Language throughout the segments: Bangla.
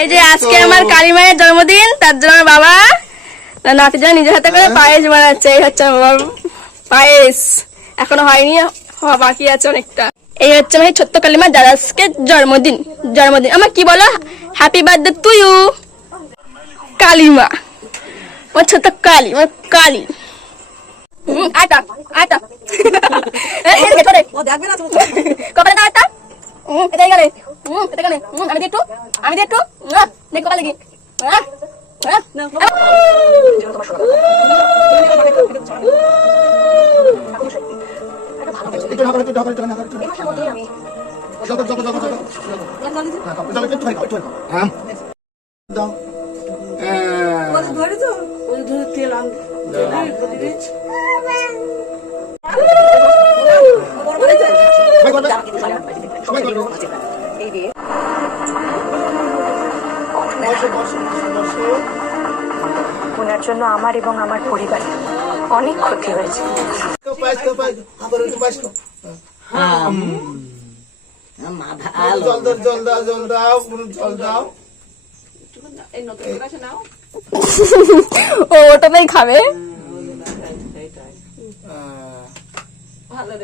এই যে আজকে আমার কালী মায়ের জন্মদিন তার জন্য আমার বাবা না নাতি জন্য নিজের হাতে করে পায়েস বানাচ্ছে এই হচ্ছে আমার পায়েস। এখনও হয়নি হওয়া বাকি আছে অনেকটা। এই হচ্ছে আমার ছোট্ট কালিমা আজকে জন্মদিন। জন্মদিন। আমার কি বলো? হ্যাপি বার্থডে টু ইউ কালিমা আমার ছোট্ট কালী আমার কালী। আটা আটা কপালে এটা গেলে হুম, এটা হুম, আমি একটু আমি একটু না দেখ কপালে কি হ্যাঁ। হ্যাঁ একটু ঢাকা একটু ঢাকা একটু ঢাকা একটু ঢাকা ঢাকা ঢাকা ঢাকা ঢাকা একটু একটু একটু হ্যাঁ দাও হ্যাঁ ধরেছো ওই ধরে তেল আন সবাই করবে সবাই করবে বসো ওনার জন্য আমার এবং আমার পরিবারের অনেক ক্ষতি হয়েছে। জল দাও জল দাও জল দাও জল দাও এই নতুন করে নাও ও ওটাতেই খাবে? ভালো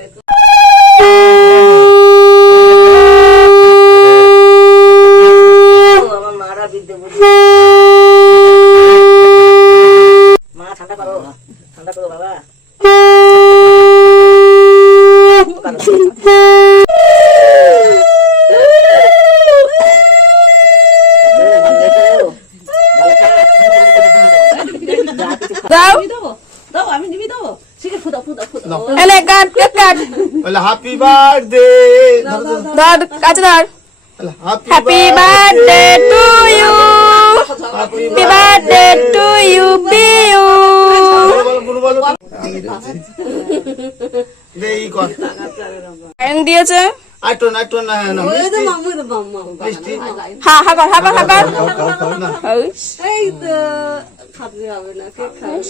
দাও দাও আমি নিবি ফুদাও এনে কাট কেক কাট বলে হ্যাপি বার্থডে ধর কাছে ধর happy birthday to you happy birthday to you Piu কর দিয়েছে আইটো না না না কর কর কর এই হবে না কে খাবে?